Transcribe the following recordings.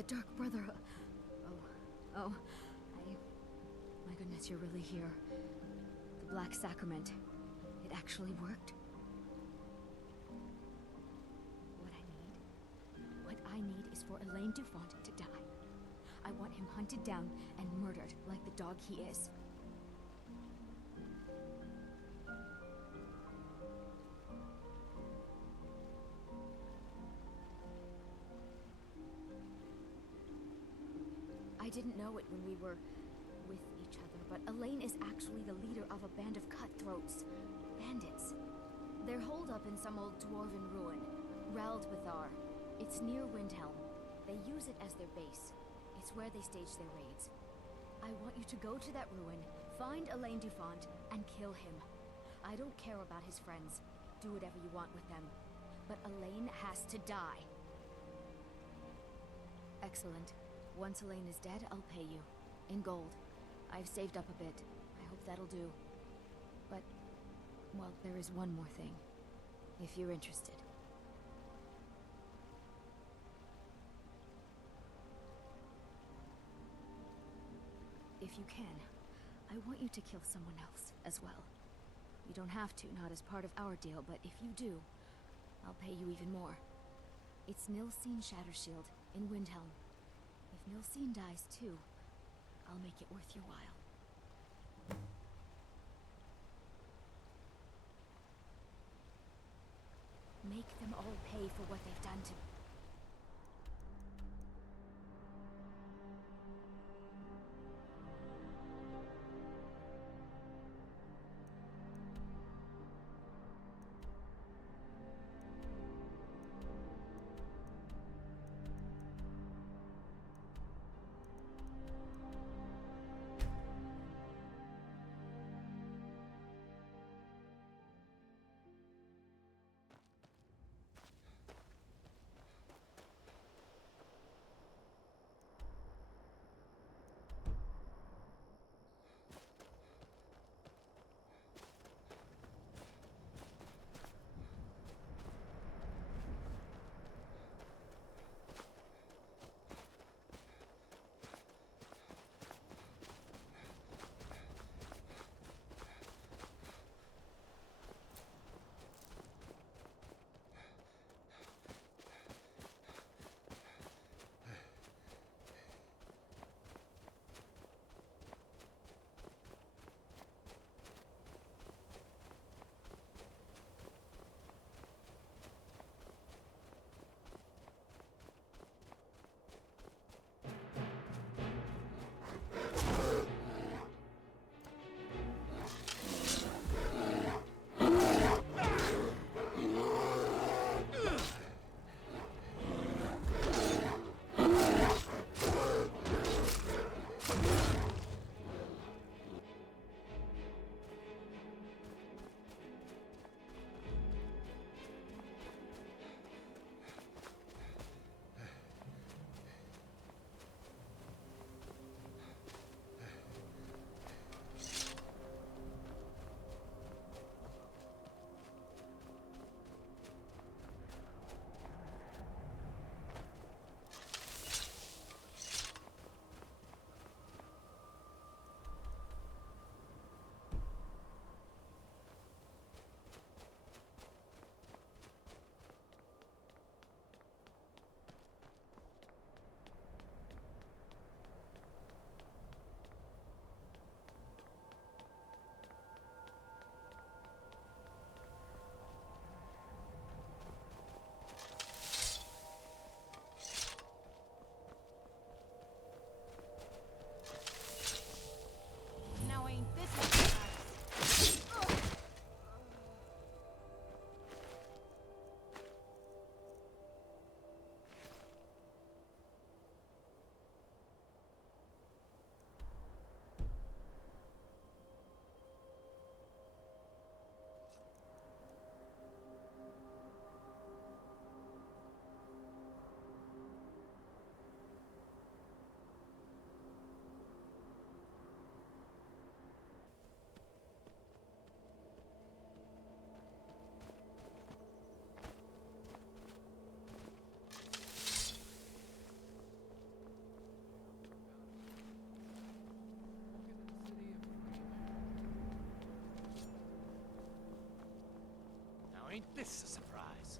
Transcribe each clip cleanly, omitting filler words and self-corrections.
The Dark Brother. Oh. My goodness, you're really here. The Black Sacrament. It actually worked. What I need is for Elaine Dufont to die. I want him hunted down and murdered like the dog he is. I didn't know it when we were with each other, but Elaine is actually the leader of a band of cutthroats. Bandits. They're holed up in some old dwarven ruin, Raldbethar. It's near Windhelm. They use it as their base. It's where they stage their raids. I want you to go to that ruin, find Elaine Dufont, and kill him. I don't care about his friends. Do whatever you want with them. But Elaine has to die. Excellent. Once Elaine is dead, I'll pay you. In gold. I've saved up a bit. I hope that'll do. But, well, there is one more thing. If you're interested. If you can, I want you to kill someone else as well. You don't have to, not as part of our deal, but if you do, I'll pay you even more. It's Nilsine Shattershield in Windhelm. If Nilsine dies too, I'll make it worth your while. Make them all pay for what they've done to me. Ain't this a surprise?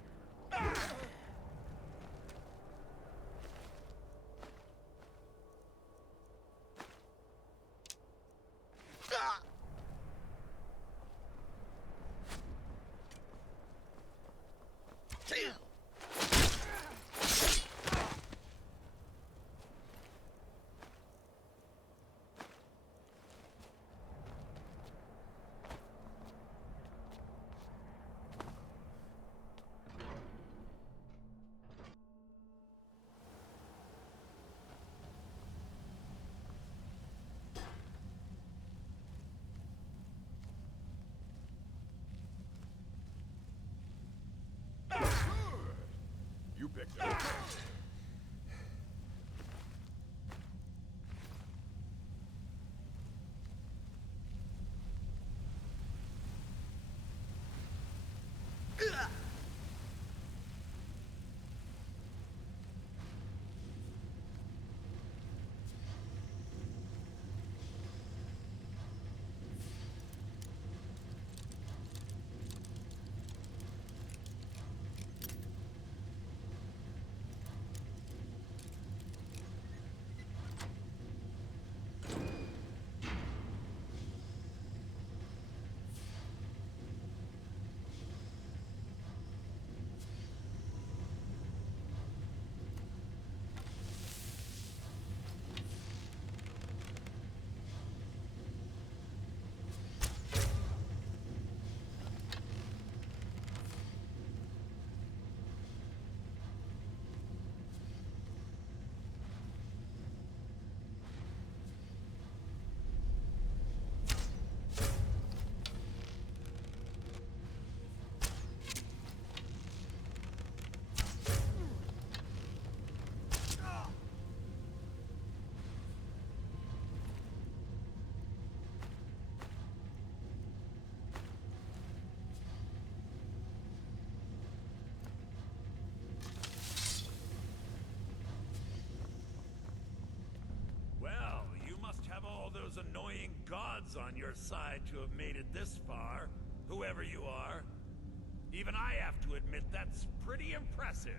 You picked it up. Well, you must have all those annoying gods on your side to have made it this far, whoever you are. Even I have to admit that's pretty impressive.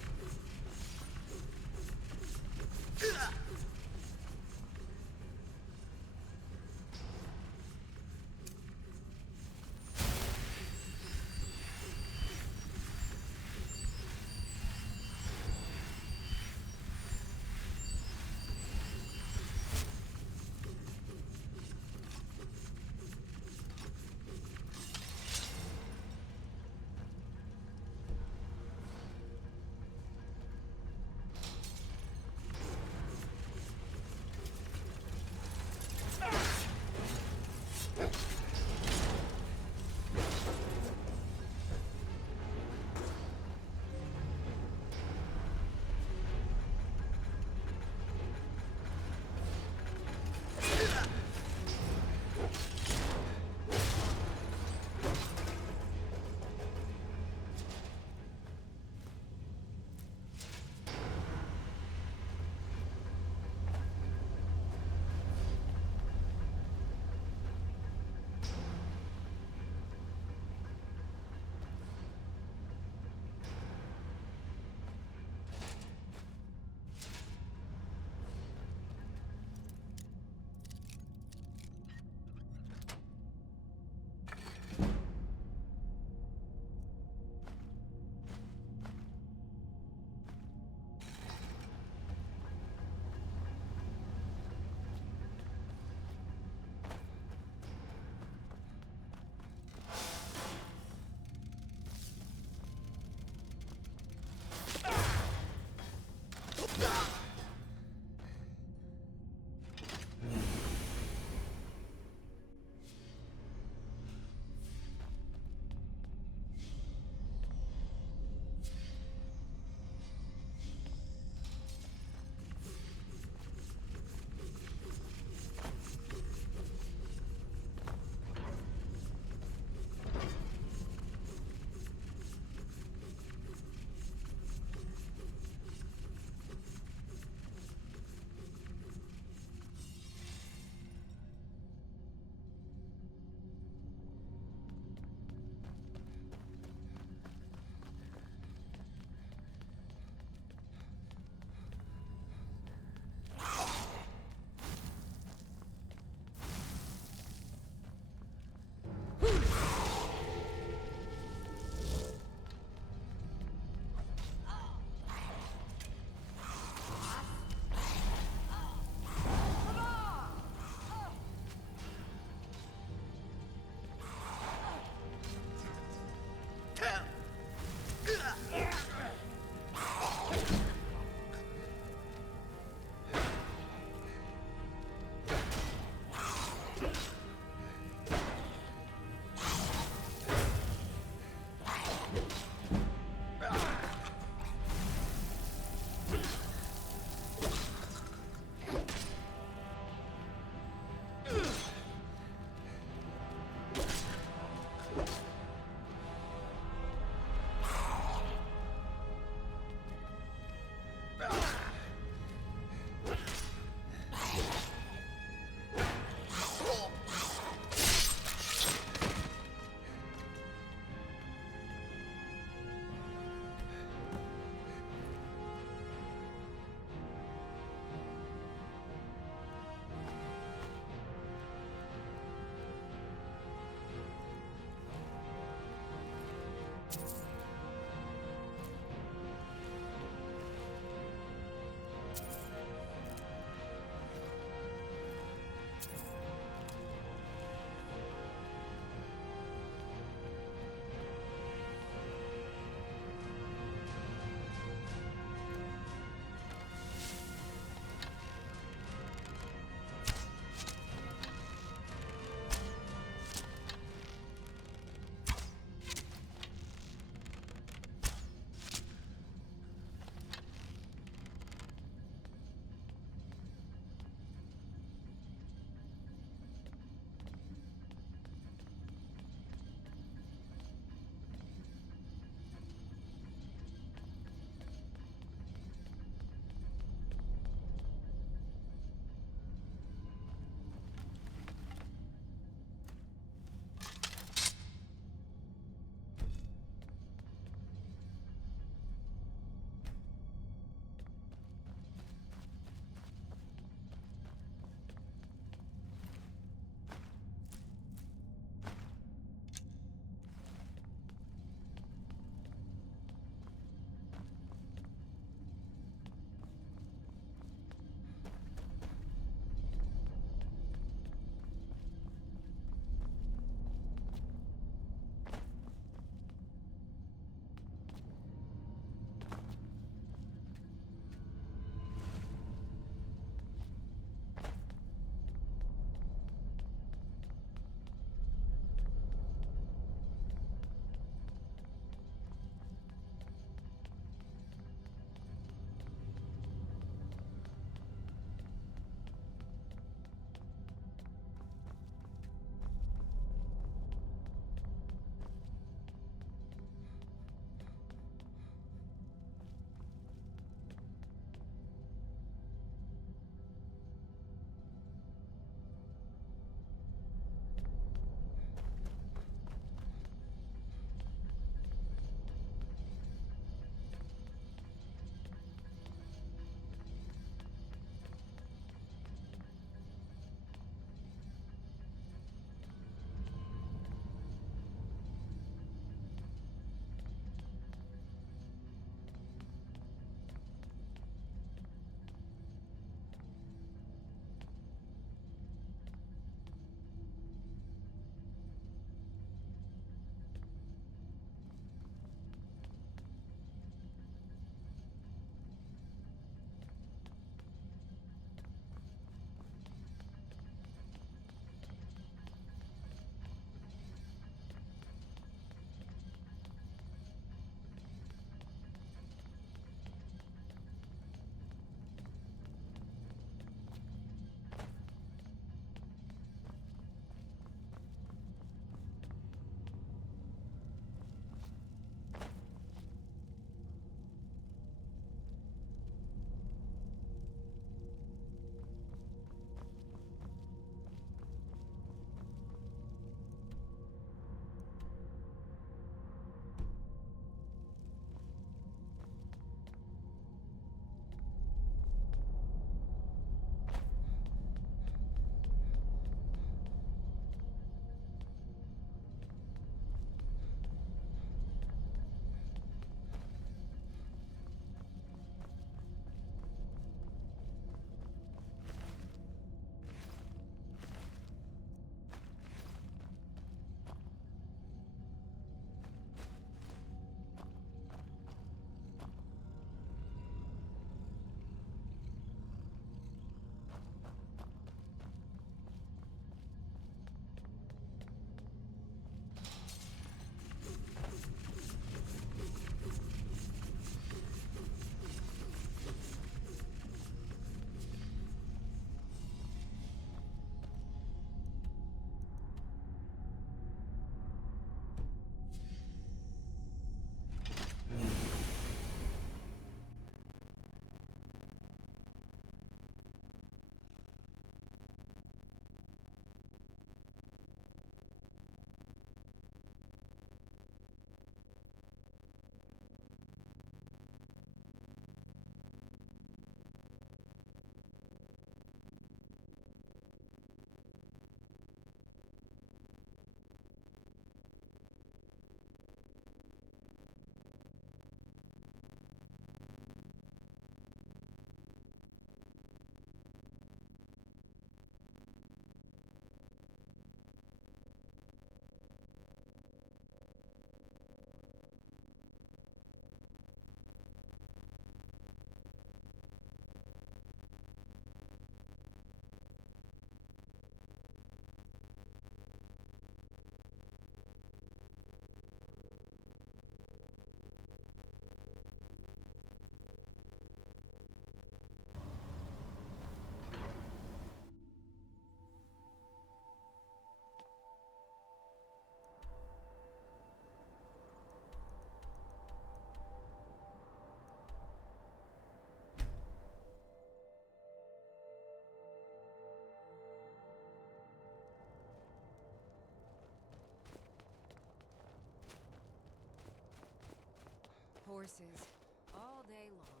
horses all day long.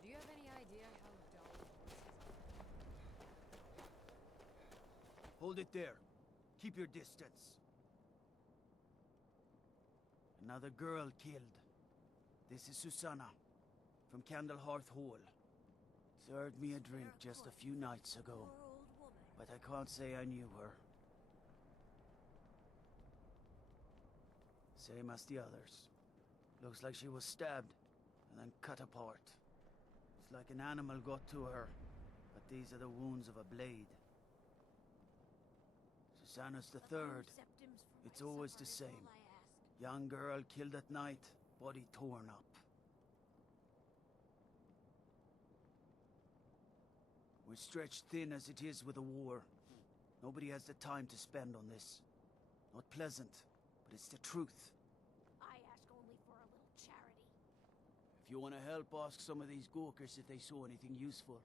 Do you have any idea how dull horses are? Hold it there. Keep your distance. Another girl killed. This is Susanna, from Candlehearth Hall. Served me a drink just a few nights ago, but I can't say I knew her. Same as the others. Looks like she was stabbed and then cut apart. It's like an animal got to her, but these are the wounds of a blade. Susanna's the third. It's always the same. Young girl killed at night, body torn up. We're stretched thin as it is with the war. Nobody has the time to spend on this. Not pleasant, but it's the truth. I ask only for a little charity. If you want to help, ask some of these gawkers if they saw anything useful.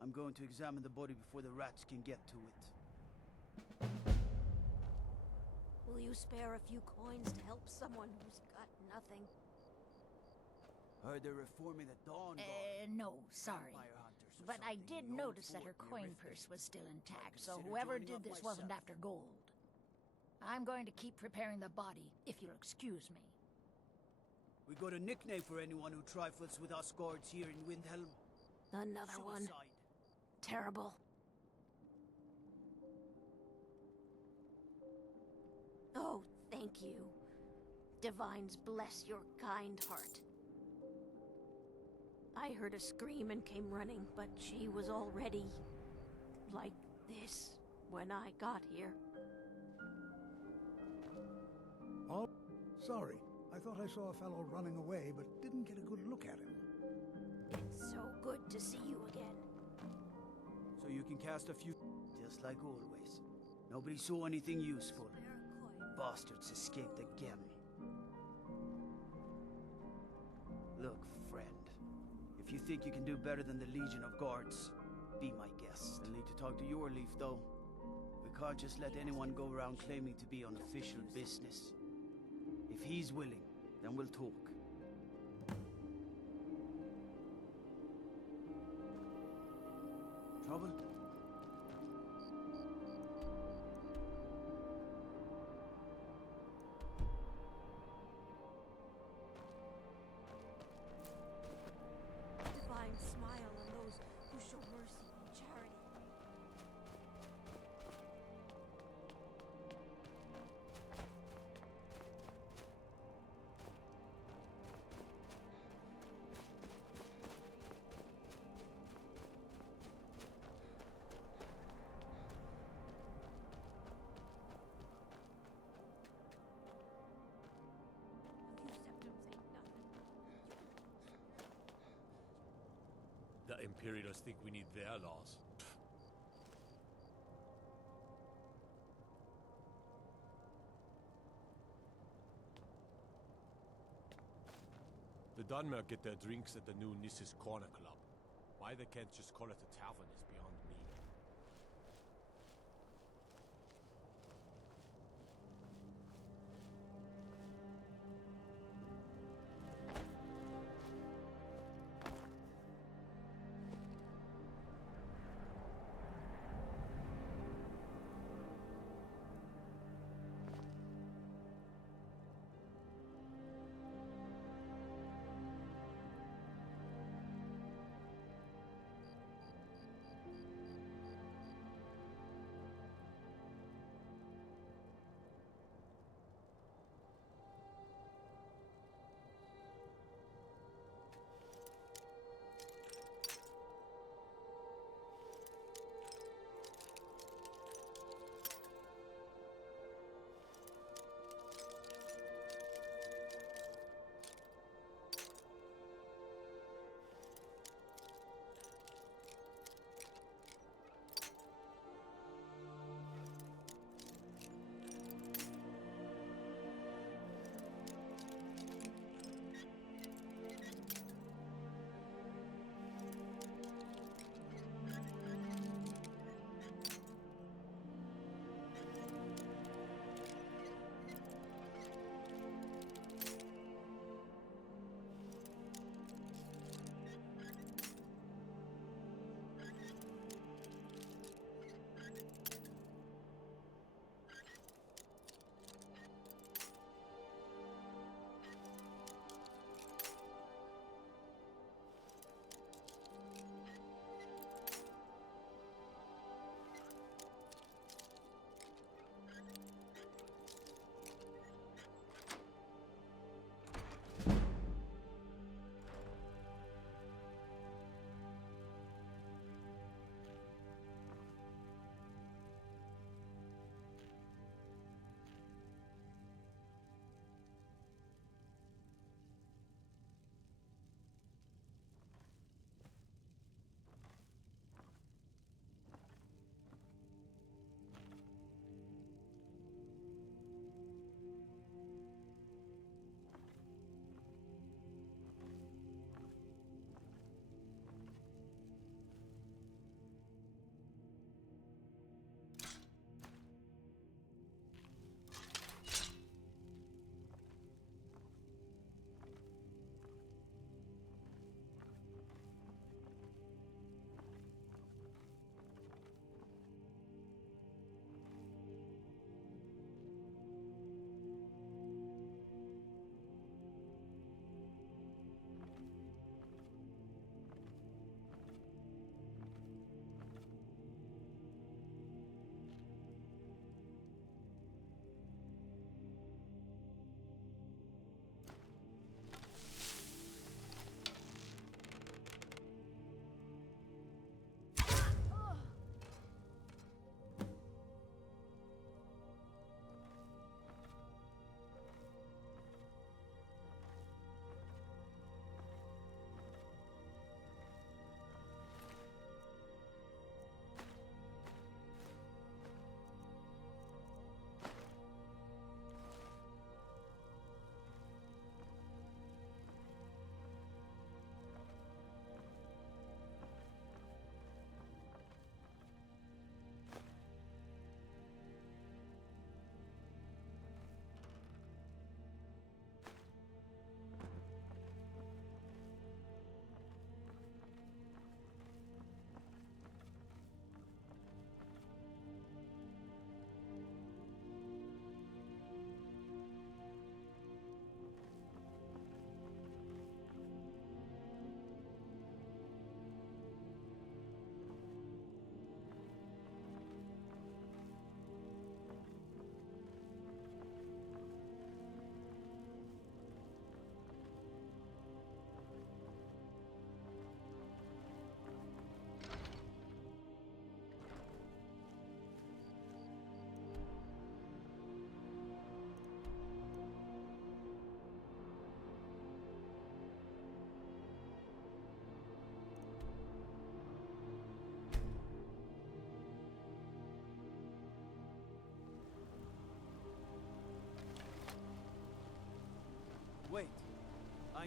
I'm going to examine the body before the rats can get to it. Will you spare a few coins to help someone who's got nothing? Heard they're reforming the Dawn Guard. No, sorry. Vampire hunters or But I something did in the old notice that her fort coin near Riften. purse was still intact, I'd so consider whoever joining did up this wasn't myself. after gold. I'm going to keep preparing the body, if you'll excuse me. We got a nickname for anyone who trifles with us guards here in Windhelm. Another one. Suicide. Terrible. Oh, thank you. Divines bless your kind heart. I heard a scream and came running, but she was already like this when I got here. Oh, sorry. I thought I saw a fellow running away, but didn't get a good look at him. It's so good to see you again. So you can cast a few... Just like always. Nobody saw anything useful. Bastards escaped again. Look, friend. If you think you can do better than the Legion of Guards, be my guest. I'll need to talk to your leaf, though. We can't just let anyone go around claiming to be on official business. If he's willing, then we'll talk. Trouble? Divine smile on those who show mercy and charity. A few symptoms ain't nothing. The Imperials think we need their laws. The Dunmer get their drinks at the new Nissa's Corner Club. Why they can't just call it a tavern is beyond me.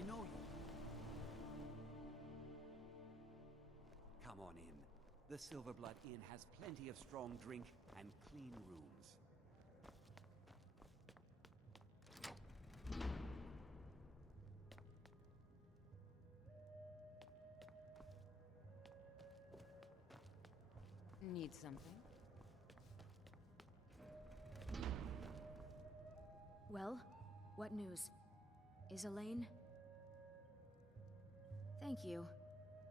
know you. Come on in. The Silverblood Inn has plenty of strong drink and clean rooms. Need something? Well, what news? Is Elaine? Thank you.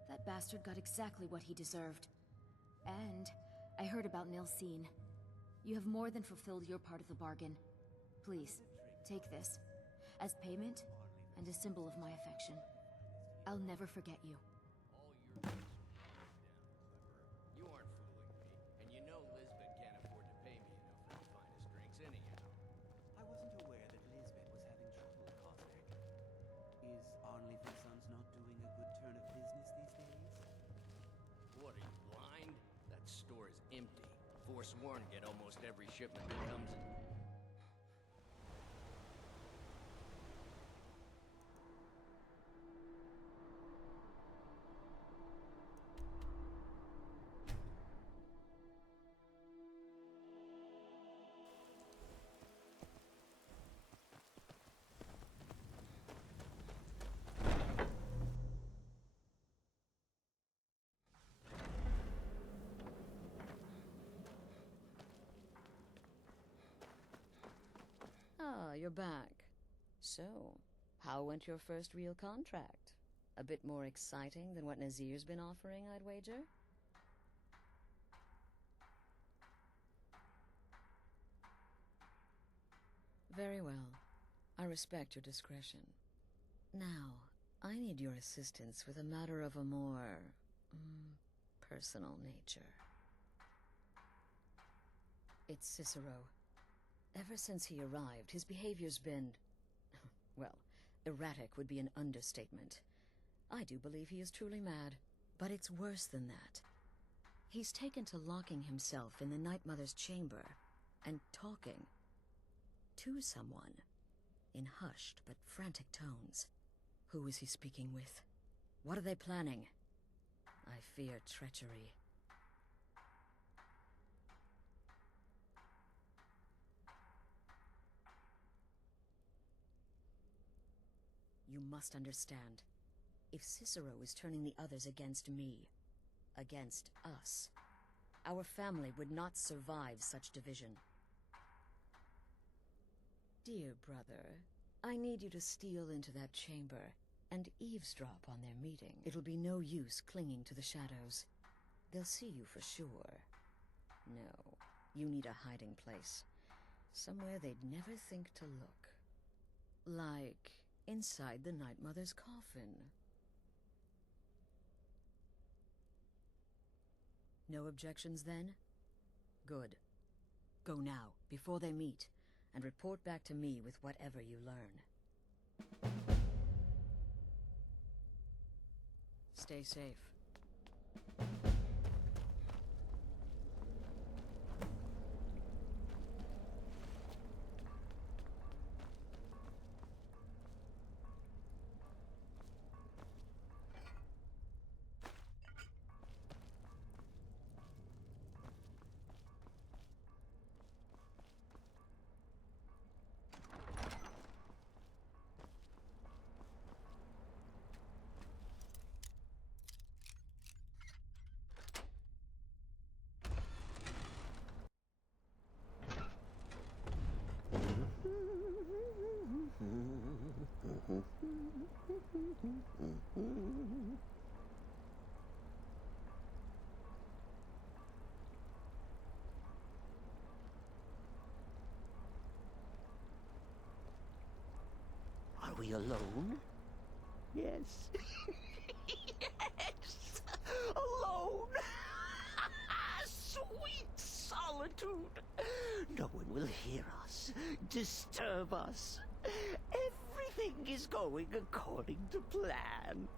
That bastard got exactly what he deserved. And I heard about Nilsine. You have more than fulfilled your part of the bargain. Please, take this. As payment, and a symbol of my affection. I'll never forget you. You aren't fooling me, and you know Lisbeth can't afford to pay me enough for the finest drinks anyhow. I wasn't aware that Lisbeth was having trouble, Cossack. Is Arnleif and Sons not doing a good turn of business these days? What, are you blind? That store is empty. Forsworn get almost every shipment that comes in. Ah, you're back. So, how went your first real contract? A bit more exciting than what Nazir's been offering, I'd wager? Very well. I respect your discretion. Now, I need your assistance with a matter of a more personal nature. It's Cicero. Ever since he arrived, his behavior's been, well, erratic would be an understatement. I do believe he is truly mad, but it's worse than that. He's taken to locking himself in the Night Mother's chamber and talking to someone in hushed but frantic tones. Who is he speaking with? What are they planning? I fear treachery. You must understand. If Cicero is turning the others against me, against us, our family would not survive such division. Dear brother, I need you to steal into that chamber and eavesdrop on their meeting. It'll be no use clinging to the shadows. They'll see you for sure. No, you need a hiding place. Somewhere they'd never think to look. Like inside the Night Mother's coffin. No objections then? Good. Go now, before they meet, and report back to me with whatever you learn. Stay safe. Are we alone? Yes. Yes! Alone! Sweet solitude! No one will hear us, disturb us. Everything is going according to plan.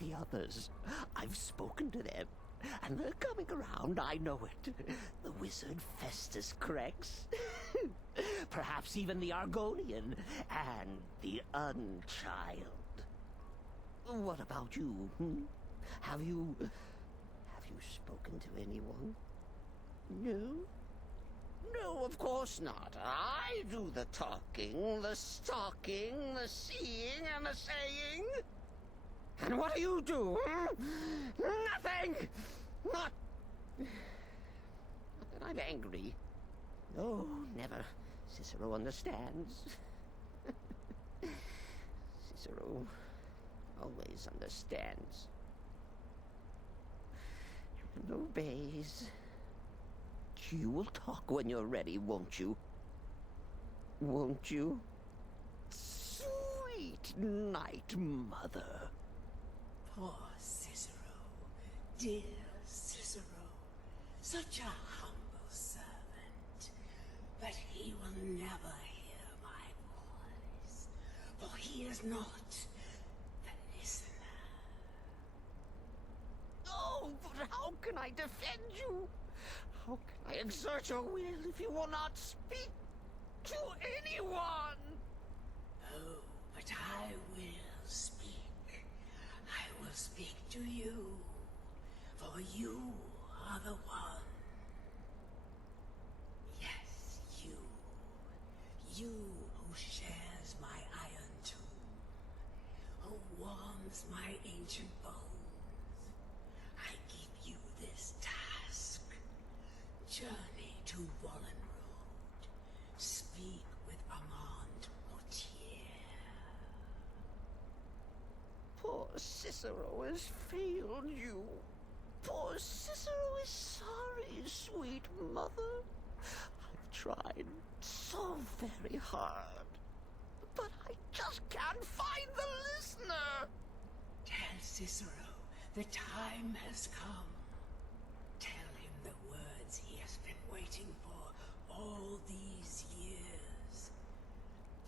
The others, I've spoken to them, and they're coming around, I know it. The wizard Festus Crex. Perhaps even the Argonian, and the Unchild. What about you? Have you spoken to anyone? No? No, of course not. I do the talking, the stalking, the seeing, and the saying. And what do? Nothing! Not that I'm angry. No, never. Cicero understands. Cicero always understands. And obeys. You will talk when you're ready, won't you? Won't you? Sweet night, Mother. Poor Cicero. Dear Cicero. Such a humble servant. But he will never hear my voice. For he is not the listener. Oh, but how can I defend you? How can I exert your will if you will not speak to anyone? Oh, but I will speak. I will speak to you. For you are the one. Yes, you. You who shares my iron tomb. Who warms my ancient bones. I give you this task. Journey to Wallen Road. Speak with Armand Mortier. Poor Cicero has failed you. Poor Cicero is sorry, sweet mother. I've tried so very hard, but I just can't find the listener. Tell Cicero the time has come. Tell him the words he has been waiting for all these years.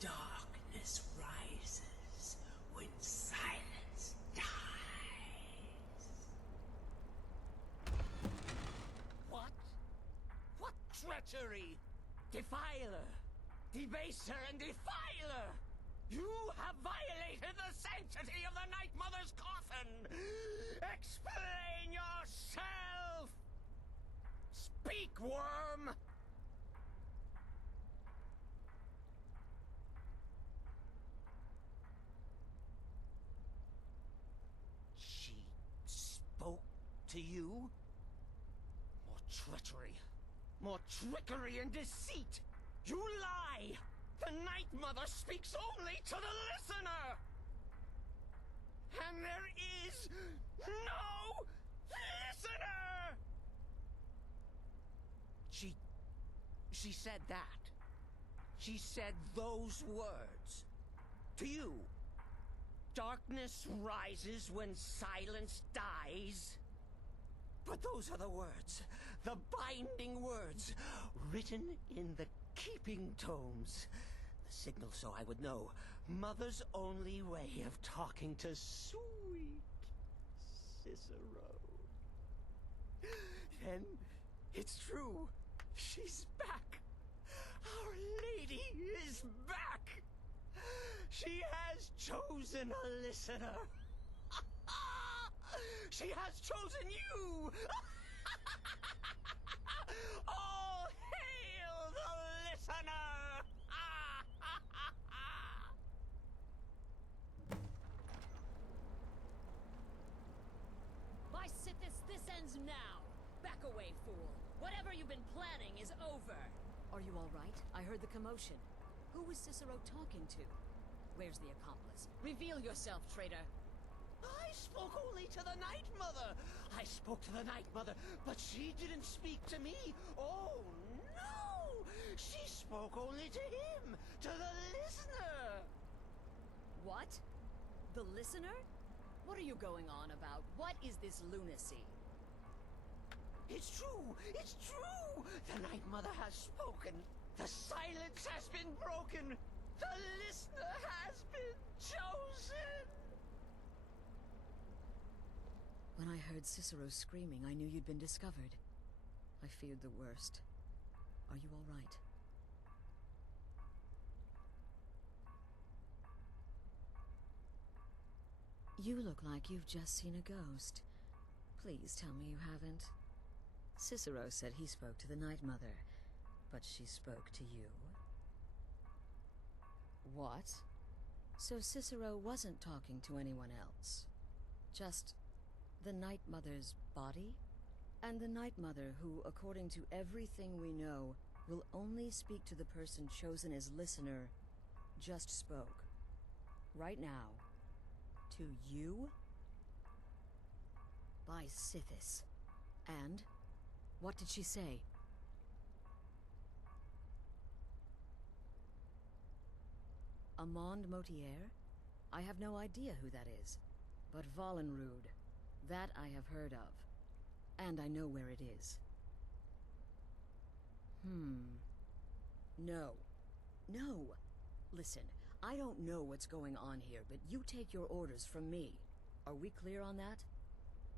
Darkness rises when silence dies. What? What treachery? Defiler! Debaser and defiler! You have violated the sanctity of the Night Mother's coffin! Explain yourself! Speak, worm! She spoke to you? More treachery. More trickery and deceit! You lie! The Night Mother speaks only to the listener! And there is no listener! She said that. She said those words. To you. Darkness rises when silence dies. But those are the words, the binding words, written in the keeping tomes. The signal so I would know. Mother's only way of talking to sweet Cicero. Then, it's true. She's back. Our Lady is back. She has chosen a listener. She has chosen you! All hail the listener! By Sithis, this ends now! Back away, fool! Whatever you've been planning is over! Are you all right? I heard the commotion. Who was Cicero talking to? Where's the accomplice? Reveal yourself, traitor! I spoke only to the Night Mother! I spoke to the Night Mother, but she didn't speak to me! Oh, no! She spoke only to him! To the listener! What? The listener? What are you going on about? What is this lunacy? It's true! It's true! The Night Mother has spoken! The silence has been broken! The listener has been chosen! When I heard Cicero screaming, I knew you'd been discovered. I feared the worst. Are you all right? You look like you've just seen a ghost. Please tell me you haven't. Cicero said he spoke to the Night Mother, but she spoke to you. What? So Cicero wasn't talking to anyone else? Just the Night Mother's body? And the Night Mother who, according to everything we know, will only speak to the person chosen as listener, just spoke. Right now. To you? By Sithis. And? What did she say? Amand Motier? I have no idea who that is. But Valenrud, that I have heard of. And I know where it is. No. No. Listen, I don't know what's going on here, but you take your orders from me. Are we clear on that?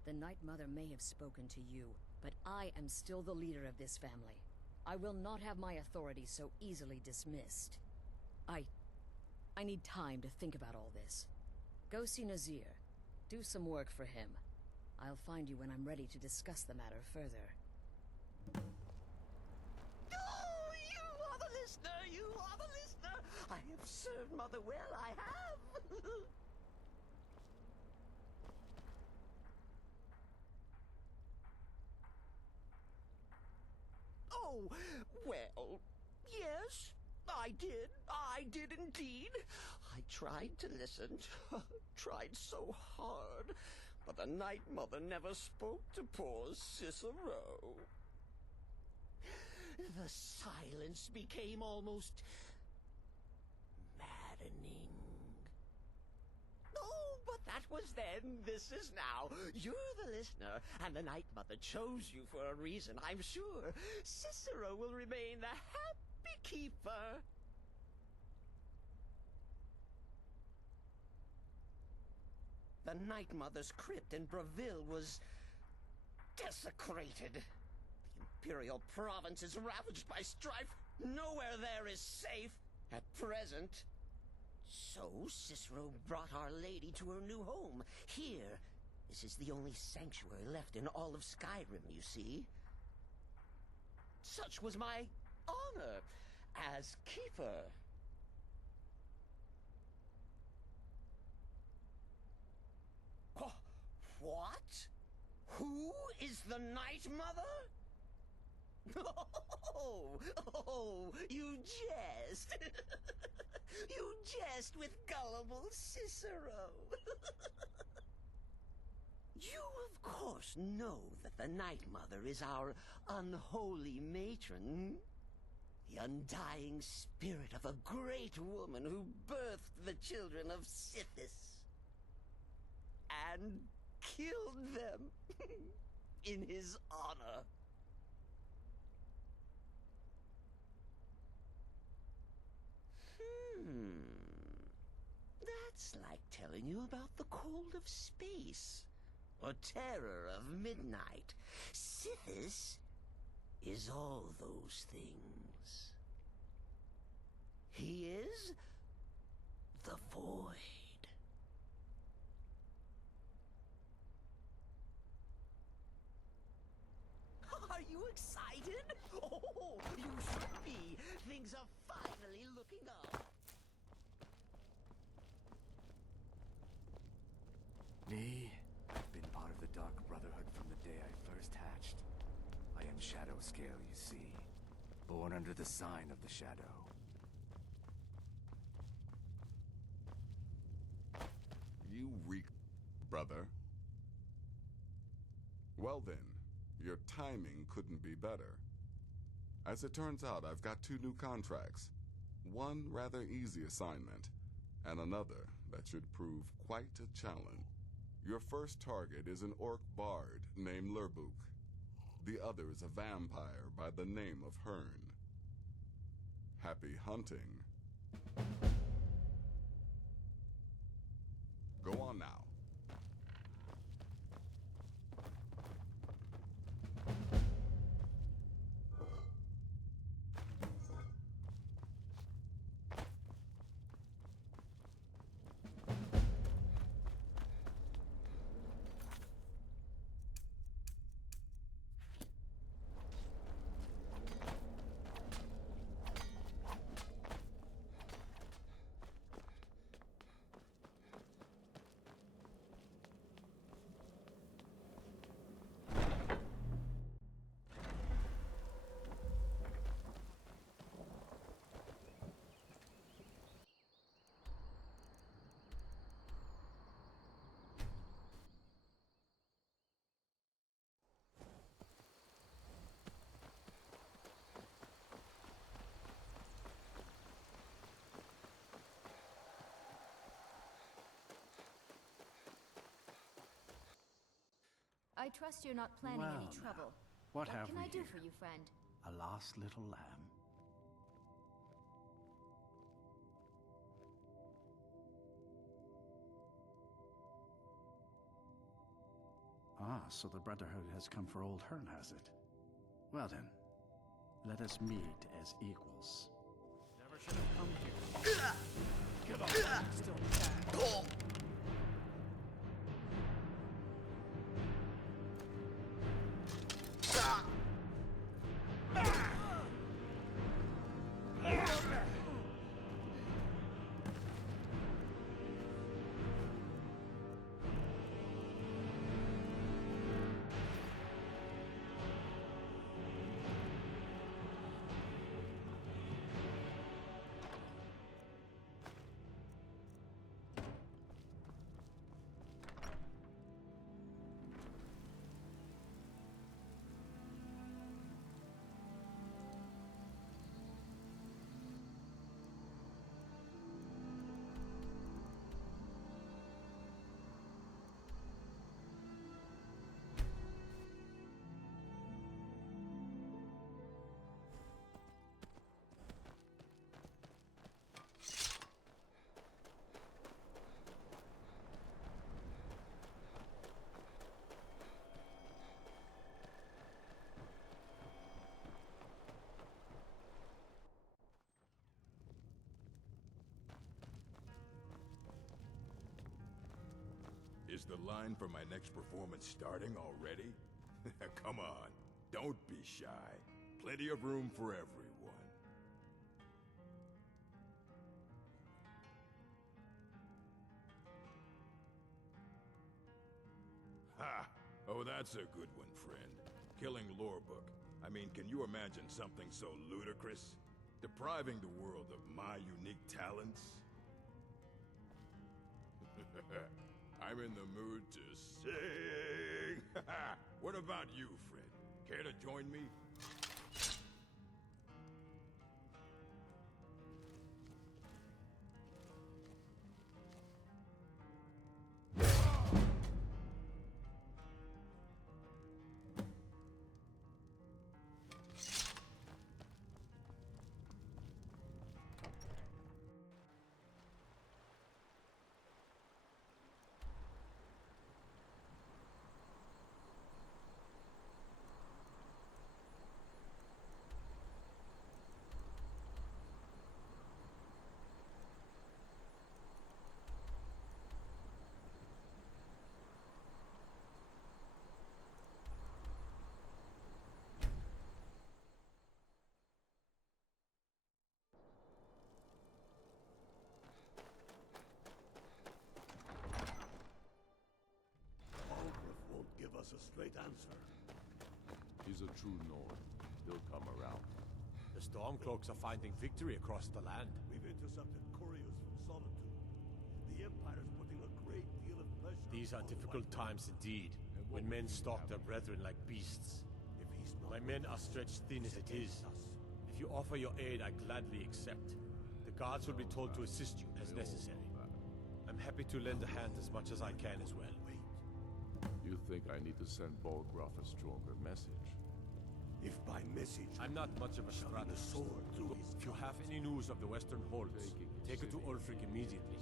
The Night Mother may have spoken to you, but I am still the leader of this family. I will not have my authority so easily dismissed. I need time to think about all this. Go see Nazir. Do some work for him. I'll find you when I'm ready to discuss the matter further. Oh, you are the listener! You are the listener! I have served Mother well, I have! Oh, well, yes, I did indeed. I tried to listen, tried so hard, but the Night Mother never spoke to poor Cicero. The silence became almost maddening. Oh, but that was then, this is now. You're the listener, and the Night Mother chose you for a reason, I'm sure. Cicero will remain the happy keeper. The Night Mother's crypt in Breville was desecrated. The Imperial province is ravaged by strife. Nowhere there is safe at present. So Cicero brought Our Lady to her new home. Here, this is the only sanctuary left in all of Skyrim, you see. Such was my honor as keeper. What? Who is the Night Mother? Oh, you jest. You jest with gullible Cicero. You, of course, know that the Night Mother is our unholy matron. The undying spirit of a great woman who birthed the children of Sithis. And killed them in his honor. That's like telling you about the cold of space, or terror of midnight. Sithis is all those things. He is the void. Are you excited? Oh, you should be. Things are finally looking up. Me? I've been part of the Dark Brotherhood from the day I first hatched. I am Shadow Scale, you see. Born under the sign of the Shadow. You reek, brother. Well then, your timing couldn't be better. As it turns out, I've got 2 new contracts. One rather easy assignment, and another that should prove quite a challenge. Your first target is an orc bard named Lerbuk. The other is a vampire by the name of Hearn. Happy hunting. Go on now. I trust you're not planning any Well, trouble. what have can we I do here? for you, friend? A lost little lamb. Ah, so the Brotherhood has come for old Hearn, has it? Well then, let us meet as equals. Never should have come here. Give up, you still can. Is the line for my next performance starting already? Come on, don't be shy. Plenty of room for everyone. Ha! Oh, that's a good one, friend. Killing Lorebook. I mean, can you imagine something so ludicrous? Depriving the world of my unique talents? I'm in the mood to sing! What about you, friend? Care to join me? Give us a straight answer. He's a true Nord. He'll come around. The Stormcloaks are finding victory across the land. We've intercepted couriers from Solitude. The Empire's putting a great deal of pressure. These are difficult times indeed, when men stalk their brethren like beasts. My men are stretched thin as it is. If you offer your aid, I gladly accept. The guards will be told to assist you as necessary. I'm happy to lend a hand as much as I can as well. You think I need to send Bolgroff a stronger message? If by message... I'm not much of a strategist. If you have any news of the Western Holds, take it to Ulfric immediately.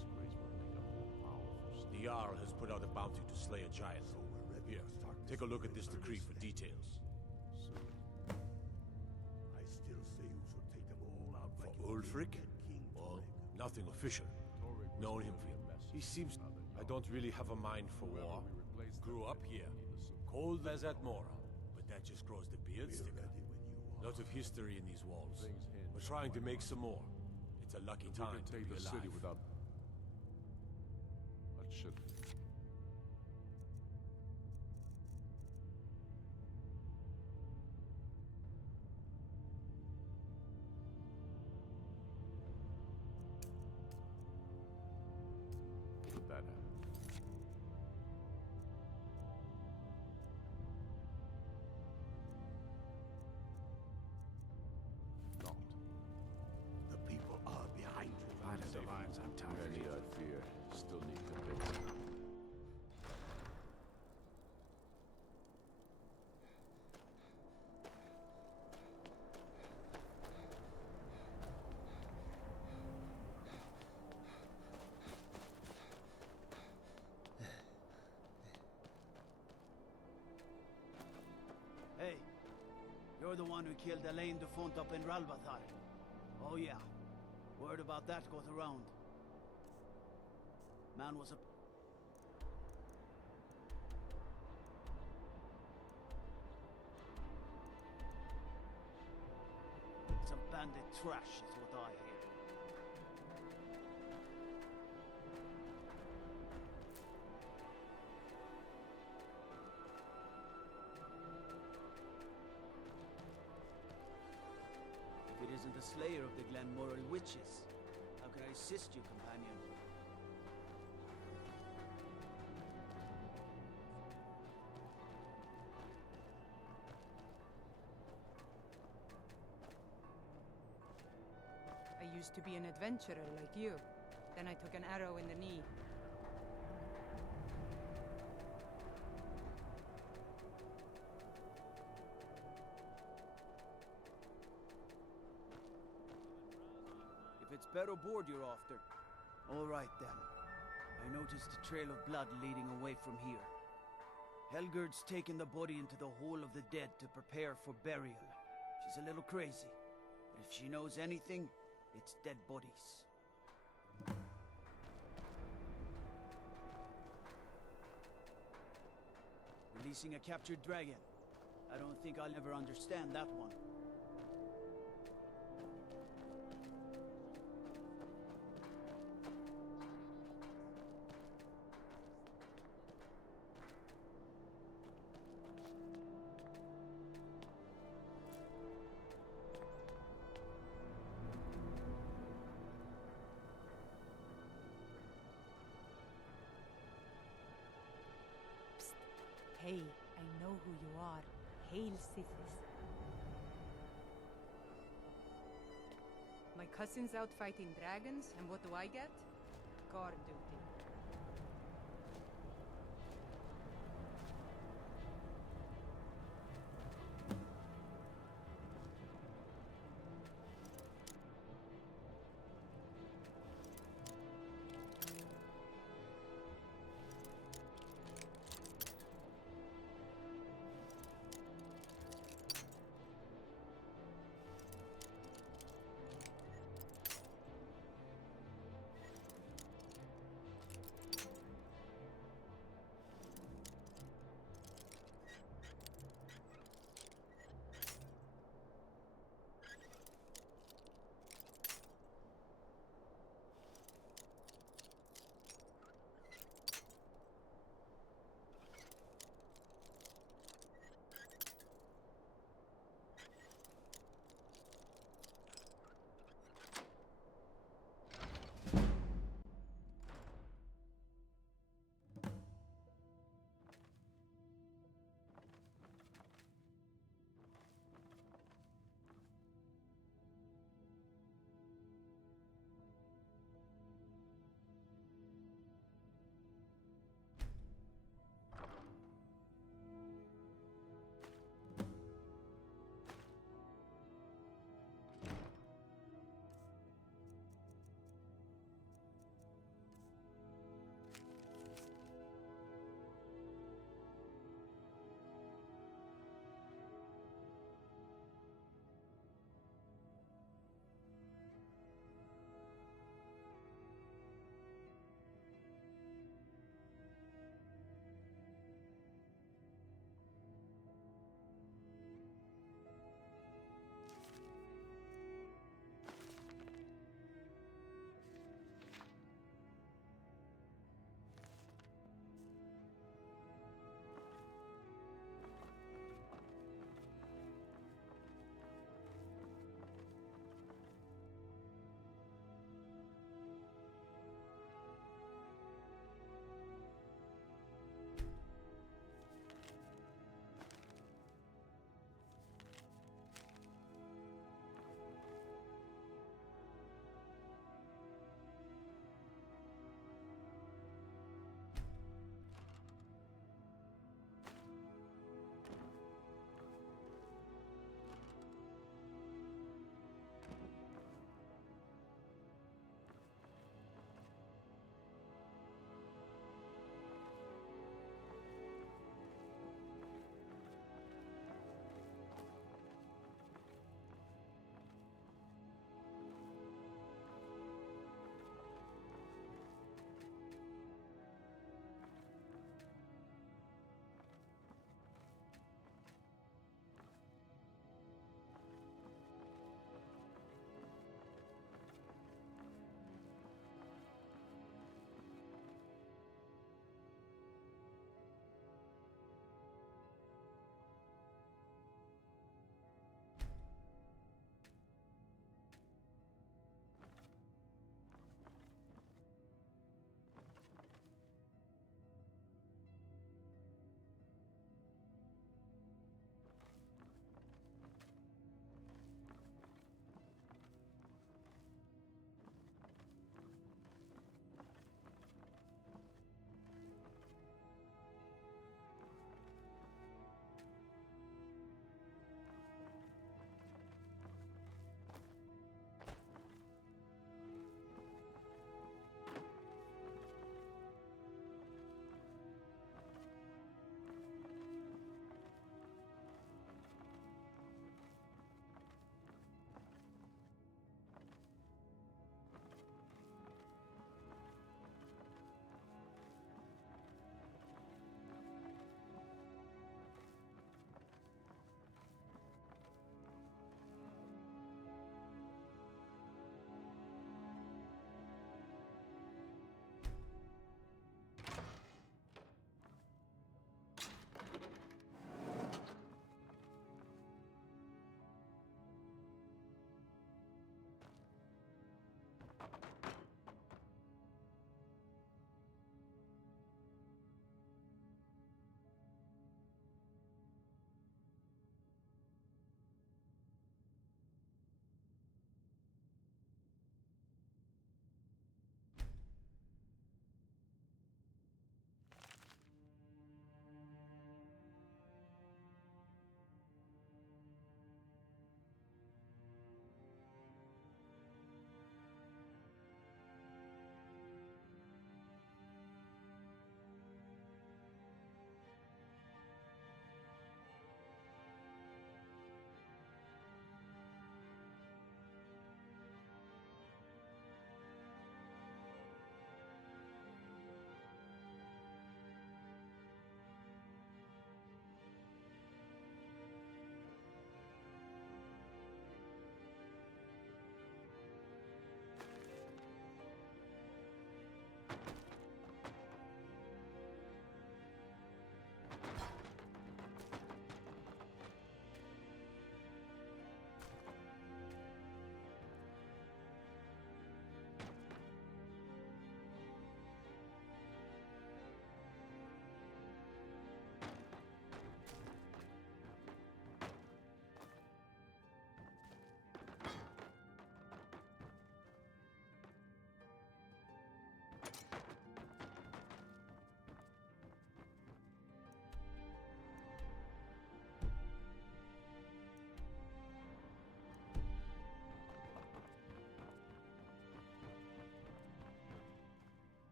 The Jarl has put out a bounty to slay a giant. Here, take a look at this decree for details. I still say you should take them all out like For Ulfric? Well, nothing official. Known him for... He seems... I don't really have a mind for war. Grew up here. Cold as at Mora. But that just grows the beard sticker. Lot of history in these walls. We're trying to make some more. It's a lucky time to be take the city alive. without... What should... Put that happen. The people are behind you. Fight at the lines, I'm tired. Many, I fear, still need convincing. You're the one who killed Elaine de Font up in Ralbathar. Oh yeah. Word about that goes around. Man was a... Some bandit trash is what I hear. If it isn't the slayer of the Glenmoral witches, how can I assist you, companion? I used to be an adventurer like you. Then I took an arrow in the knee. If it's Barrow Board you're after. All right then. I noticed a trail of blood leading away from here. Helgerd's taken the body into the Hall of the Dead to prepare for burial. She's a little crazy, but if she knows anything, it's dead bodies. Releasing a captured dragon. I don't think I'll ever understand that one. Hey, I know who you are. Hail, Sithis. My cousin's out fighting dragons, and what do I get? Guard duty.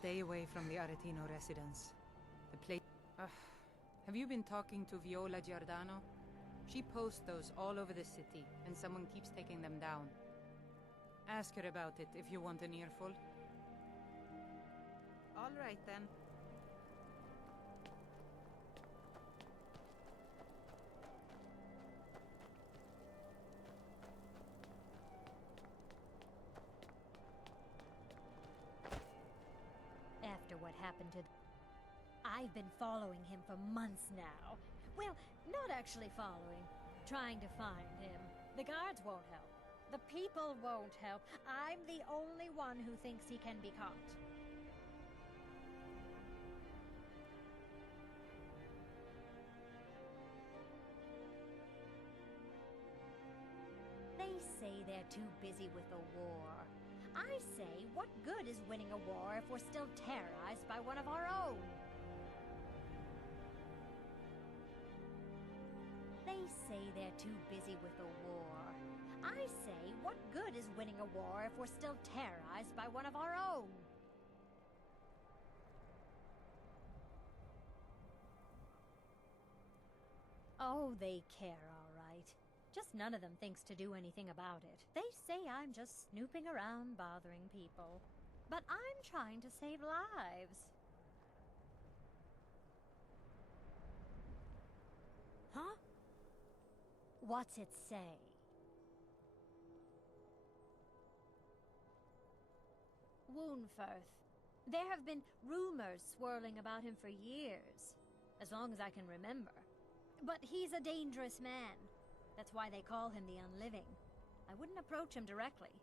Stay away from the Aretino residence. The place... Have you been talking to Viola Giordano? She posts those all over the city, and someone keeps taking them down. Ask her about it if you want an earful. All right, then. After what happened to... I've been following him for months now. Well, not actually following. Trying to find him. The guards won't help. The people won't help. I'm the only one who thinks he can be caught. They say they're too busy with the war. I say, what good is winning a war if we're still terrorized by one of our own? They say they're too busy with the war. I say, what good is winning a war if we're still terrorized by one of our own? Oh, they care, all right. Just none of them thinks to do anything about it. They say I'm just snooping around bothering people. But I'm trying to save lives. Huh? What's it say? Woundfirth. There have been rumors swirling about him for years, as long as I can remember. But he's a dangerous man. That's why they call him the Unliving. I wouldn't approach him directly.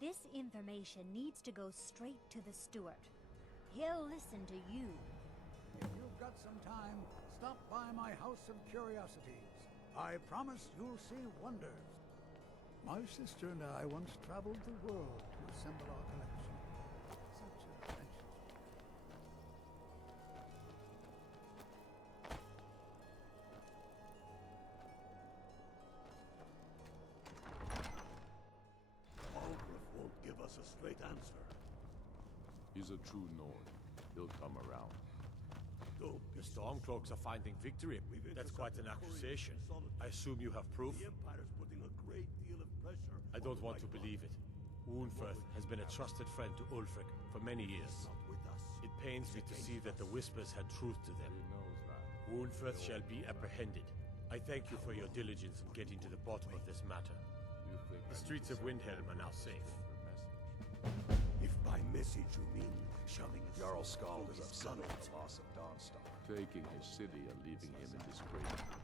This information needs to go straight to the steward. He'll listen to you. If you've got some time, stop by my House of Curiosities. I promise you'll see wonders. My sister and I once traveled the world to assemble our collection. Such adventures. Ulgrif won't give us a straight answer. He's a true Nord. He'll come around. The Stormcloaks are finding victory. That's quite an accusation. I assume you have proof? The Empire's putting a great deal of pressure. I don't want to believe it. Woundfirth has been a trusted friend to Ulfric for many years. It pains me to see that the Whispers had truth to them. Woundfirth shall be apprehended. I thank you for your diligence in getting to the bottom of this matter. The streets of Windhelm are now safe. If by message you mean shoving a Jarl Skald is upset at the loss of Dawnstar. Taking his city and leaving him in disgrace.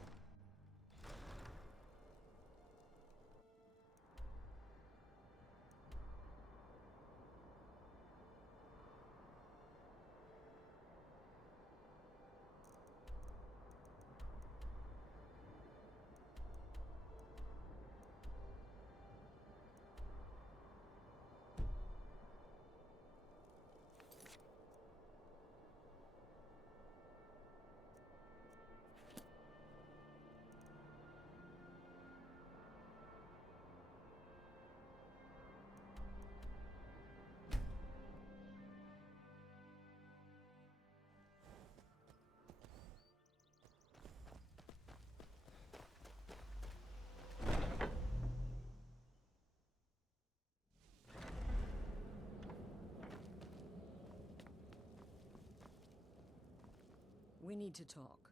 We need to talk.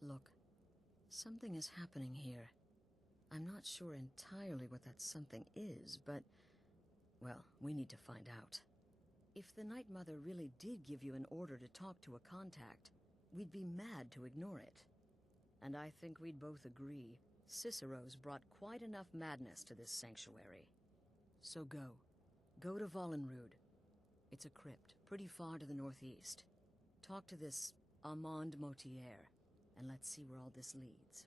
Look, something is happening here. I'm not sure entirely what that something is, but... well, we need to find out. If the Night Mother really did give you an order to talk to a contact, we'd be mad to ignore it. And I think we'd both agree, Cicero's brought quite enough madness to this sanctuary. So go. Go to Vollenrud. It's a crypt, pretty far to the northeast. Talk to this Armand Motier, and let's see where all this leads,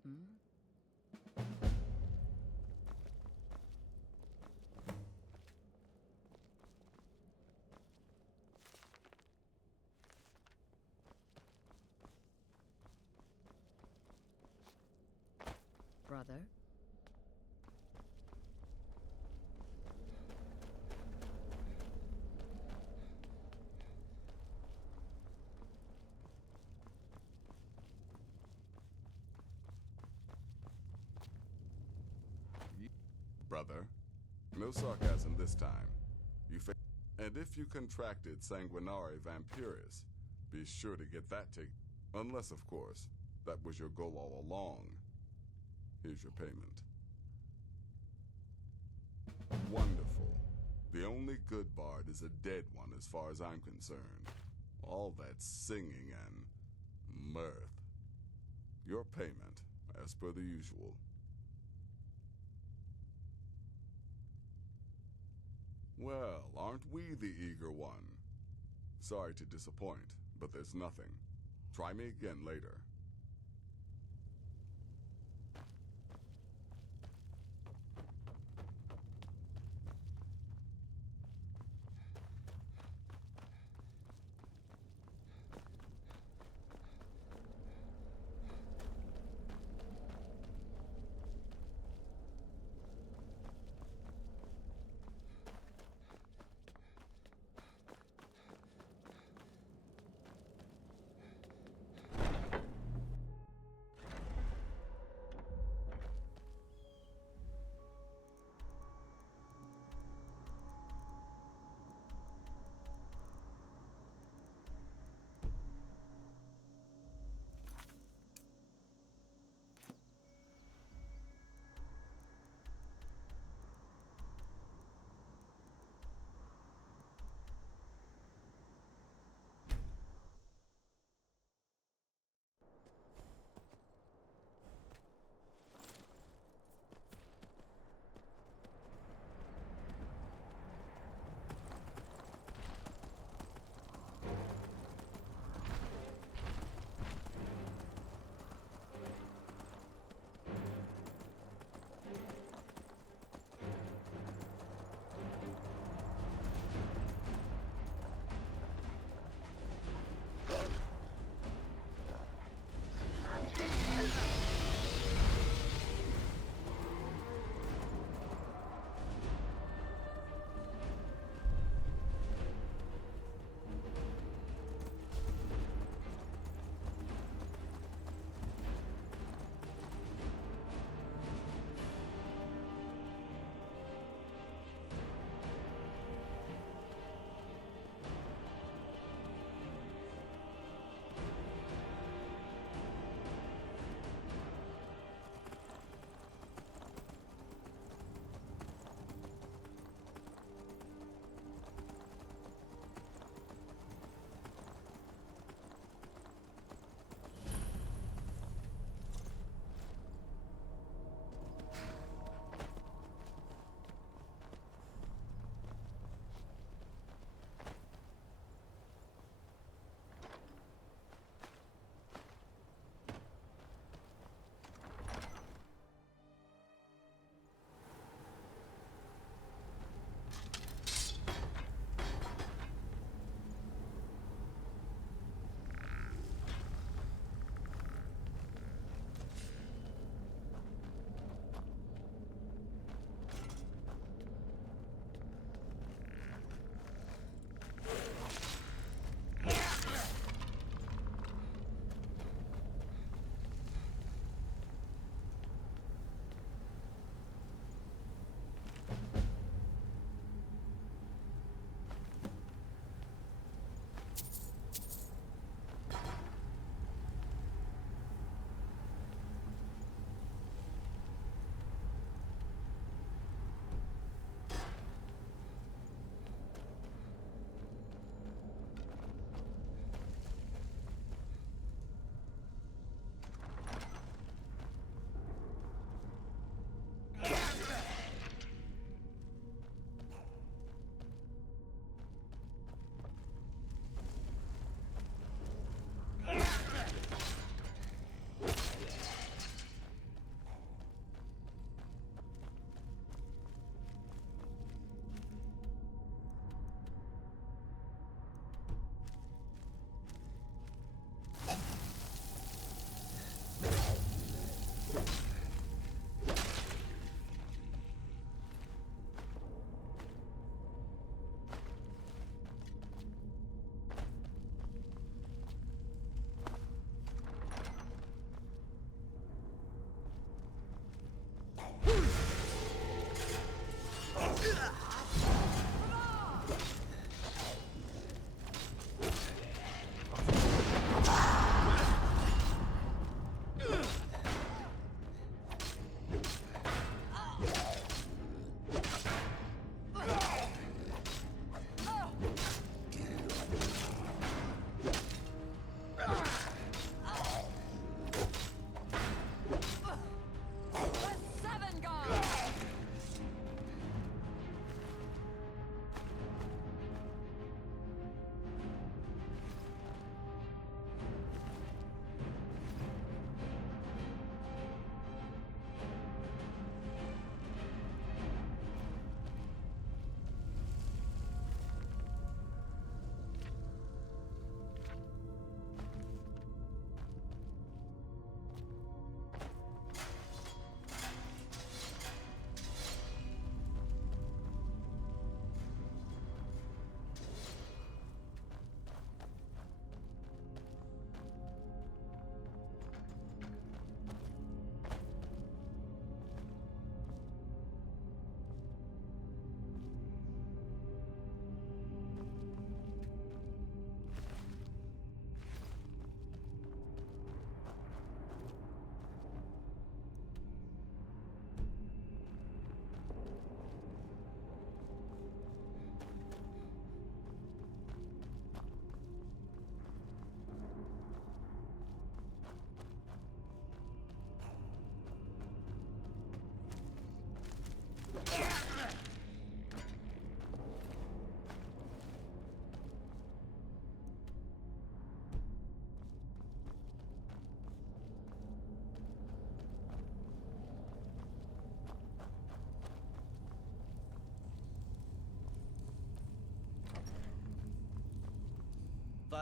Brother? brother. No sarcasm this time. And if you contracted Sanguinare Vampiris, be sure to get that taken. Unless, of course, that was your goal all along. Here's your payment. Wonderful. The only good bard is a dead one as far as I'm concerned. All that singing and mirth. Your payment, as per the usual. Well, aren't we the eager one? Sorry to disappoint, but there's nothing. Try me again later.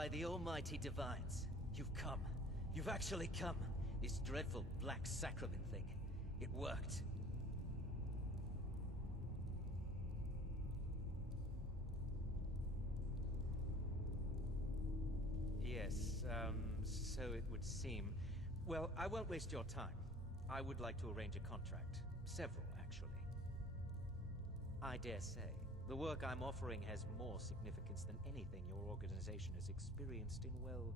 By the almighty divines, you've come. You've actually come. This dreadful black sacrament thing. It worked. Yes, so it would seem. Well, I won't waste your time. I would like to arrange a contract. Several, actually. I dare say, the work I'm offering has more significance than anything your organization has experienced in, well,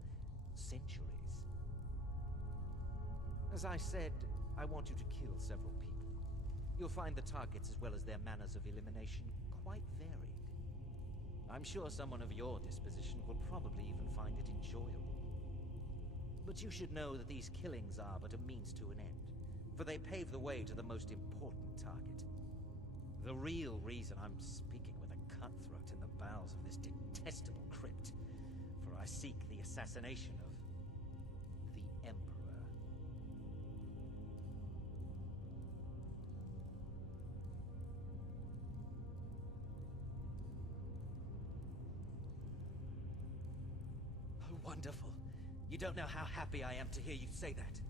centuries. As I said, I want you to kill several people. You'll find the targets as well as their manners of elimination quite varied. I'm sure someone of your disposition will probably even find it enjoyable. But you should know that these killings are but a means to an end, for they pave the way to the most important target. The real reason I'm speaking with a cutthroat in the bowels of this detestable crypt, for I seek the assassination of the Emperor. Oh, wonderful. You don't know how happy I am to hear you say that.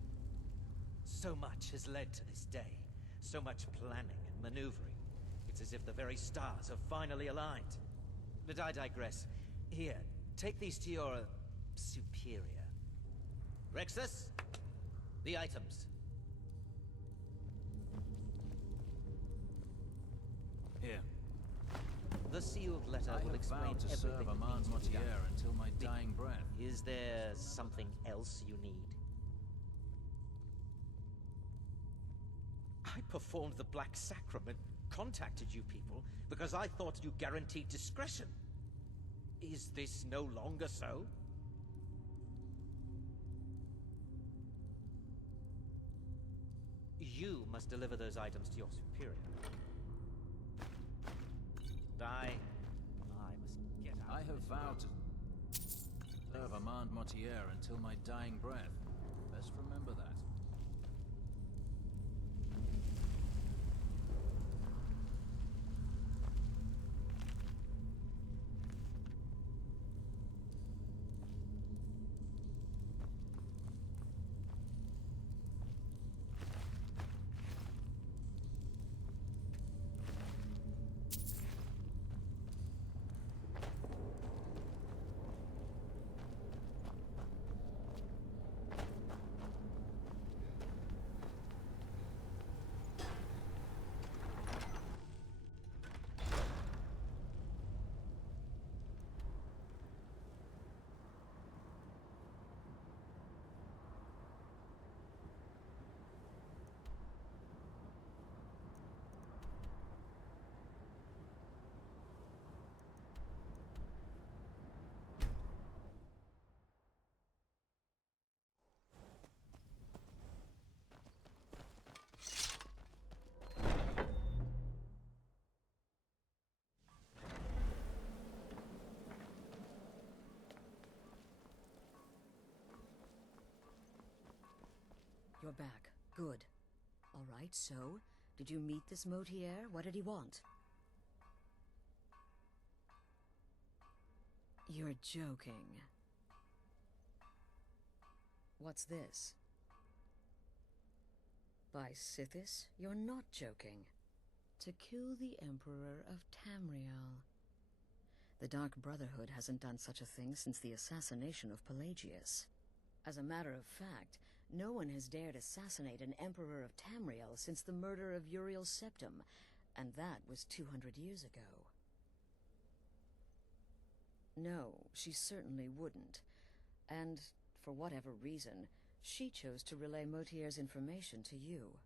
So much has led to this day. So much planning and maneuvering. It's as if the very stars have finally aligned. But I digress. Here, take these to your superior. Rexus, the items. Here. The sealed letter will explain vowed to everything serve that Armand needs to be done. Mortier until my dying breath. Is there something else you need? I performed the Black Sacrament, contacted you people, because I thought you guaranteed discretion. Is this no longer so? You must deliver those items to your superior. And I must get out. I have vowed to serve Armand Mortier until my dying breath. Best remember that. You're back. Good. All right, so, did you meet this Mortier? What did he want? You're joking. What's this? By Sithis, you're not joking. To kill the Emperor of Tamriel. The Dark Brotherhood hasn't done such a thing since the assassination of Pelagius. As a matter of fact, no one has dared assassinate an Emperor of Tamriel since the murder of Uriel Septim, and that was 200 years ago. No, she certainly wouldn't. And, for whatever reason, she chose to relay Mortier's information to you.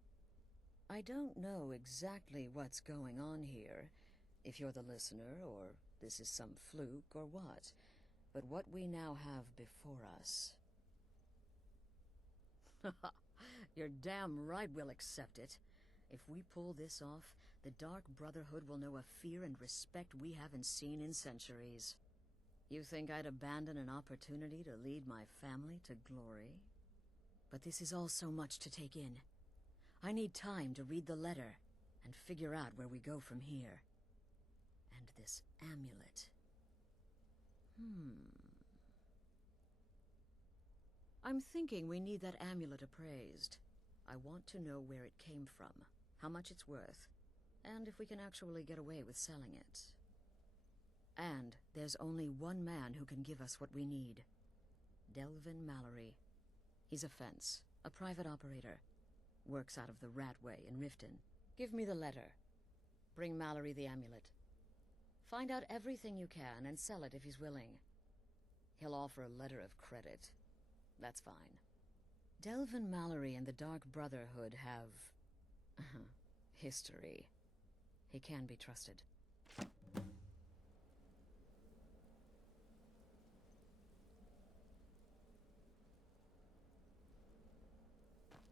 I don't know exactly what's going on here, if you're the listener, or this is some fluke, or what. But what we now have before us... You're damn right we'll accept it. If we pull this off, the Dark Brotherhood will know a fear and respect we haven't seen in centuries. You think I'd abandon an opportunity to lead my family to glory? But this is all so much to take in. I need time to read the letter and figure out where we go from here. And this amulet. I'm thinking we need that amulet appraised. I want to know where it came from, how much it's worth, and if we can actually get away with selling it. And there's only one man who can give us what we need. Delvin Mallory. He's a fence, a private operator. Works out of the Ratway in Riften. Give me the letter. Bring Mallory the amulet. Find out everything you can and sell it if he's willing. He'll offer a letter of credit. That's fine. Delvin Mallory and the Dark Brotherhood have... history. He can be trusted.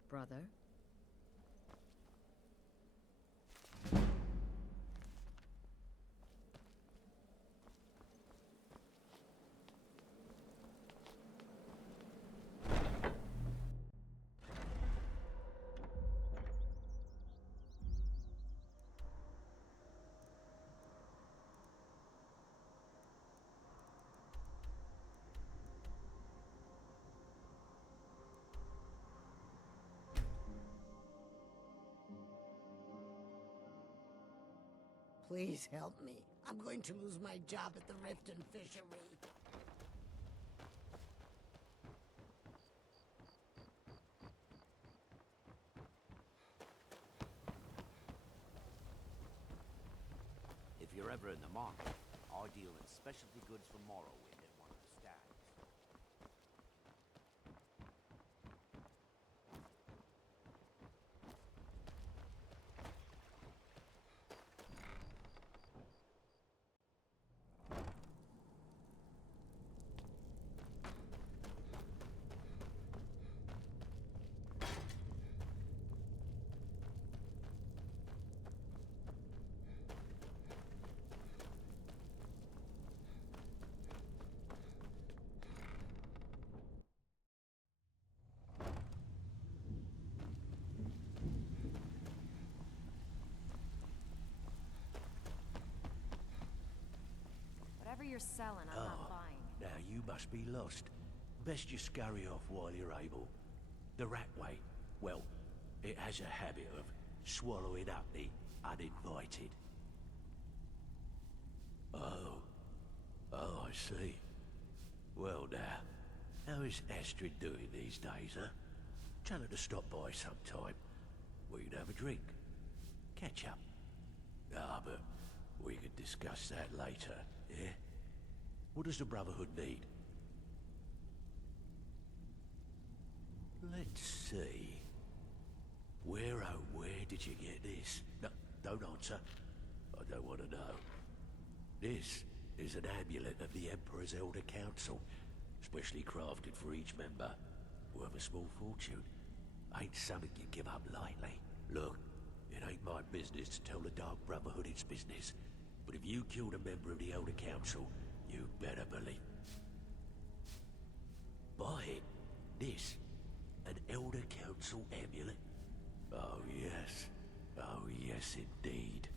Brother? Please help me. I'm going to lose my job at the Riften fishery. If you're ever in the market, I deal in specialty goods from Morrowind at one of the stands. Whatever you're selling, I'm not buying. Now you must be lost. Best you scurry off while you're able. The Ratway, well, it has a habit of swallowing up the uninvited. Oh, I see. Well now, how is Astrid doing these days, huh? Tell her to stop by sometime. We can have a drink. Catch up. But we can discuss that later, yeah? What does the Brotherhood need? Let's see. Where did you get this? No, don't answer. I don't want to know. This is an amulet of the Emperor's Elder Council, specially crafted for each member. Worth a small fortune. Ain't something you give up lightly. Look, it ain't my business to tell the Dark Brotherhood its business, but if you killed a member of the Elder Council, you better believe. Buy it. This. An Elder Council amulet? Oh yes indeed.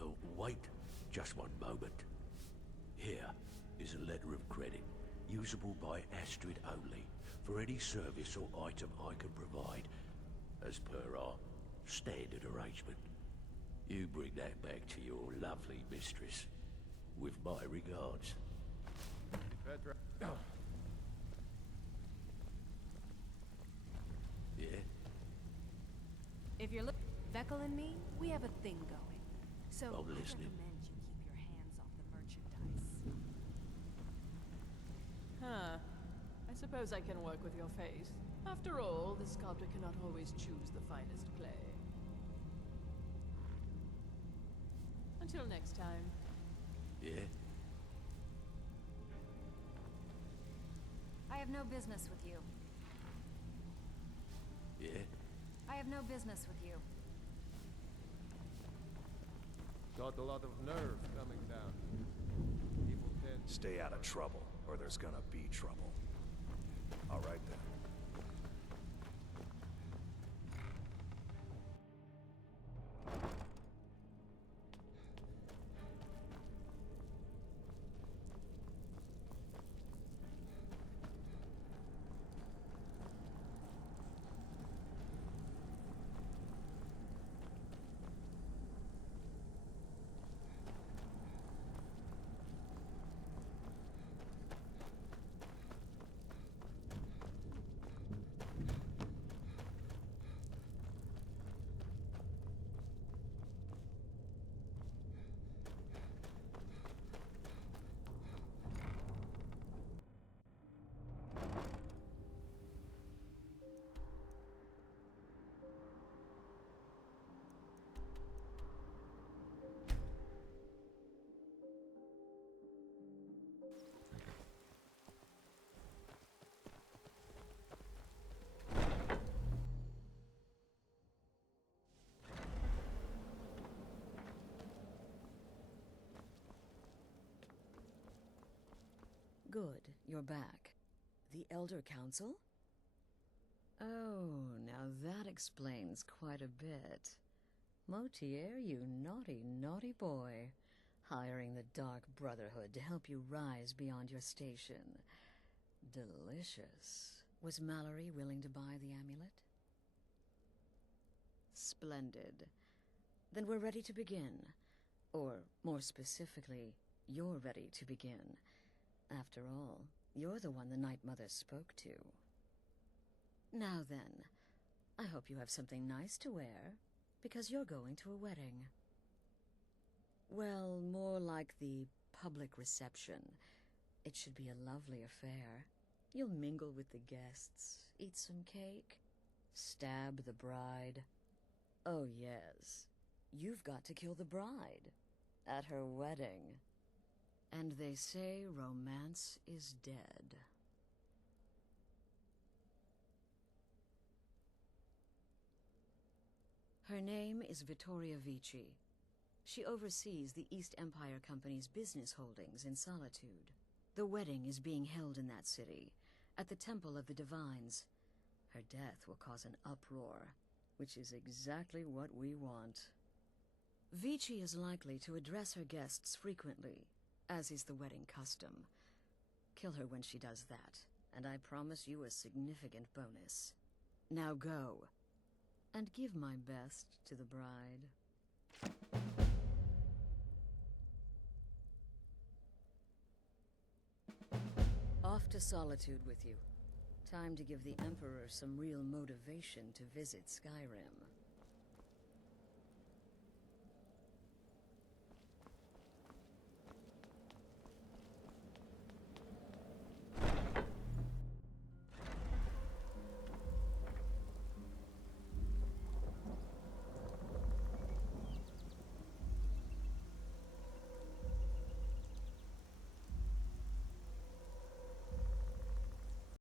Oh, wait, just one moment. Here is a letter of credit, usable by Astrid only, for any service or item I can provide, as per our standard arrangement. You bring that back to your lovely mistress, with my regards. Yeah? If you're looking, Vekel and me, we have a thing going. So I'm I listening. recommend you keep your hands off the merchandise. Huh. I suppose I can work with your face. After all, the sculptor cannot always choose the finest clay. Until next time. Yeah? I have no business with you. Yeah? I have no business with you. Got a lot of nerve coming down. People tend... Stay out of trouble, or there's gonna be trouble. All right then. Good, you're back. The Elder Council? Oh, now that explains quite a bit. Motier, you naughty, naughty boy. Hiring the Dark Brotherhood to help you rise beyond your station. Delicious. Was Mallory willing to buy the amulet? Splendid. Then we're ready to begin. Or, more specifically, you're ready to begin. After all, you're the one the Night Mother spoke to. Now then, I hope you have something nice to wear, because you're going to a wedding. Well, more like the public reception. It should be a lovely affair. You'll mingle with the guests, eat some cake, stab the bride. Oh yes, you've got to kill the bride at her wedding. And they say romance is dead. Her name is Vittoria Vici. She oversees the East Empire Company's business holdings in Solitude. The wedding is being held in that city, at the Temple of the Divines. Her death will cause an uproar, which is exactly what we want. Vici is likely to address her guests frequently, as is the wedding custom. Kill her when she does that, and I promise you a significant bonus. Now go, and give my best to the bride. Off to Solitude with you. Time to give the Emperor some real motivation to visit Skyrim.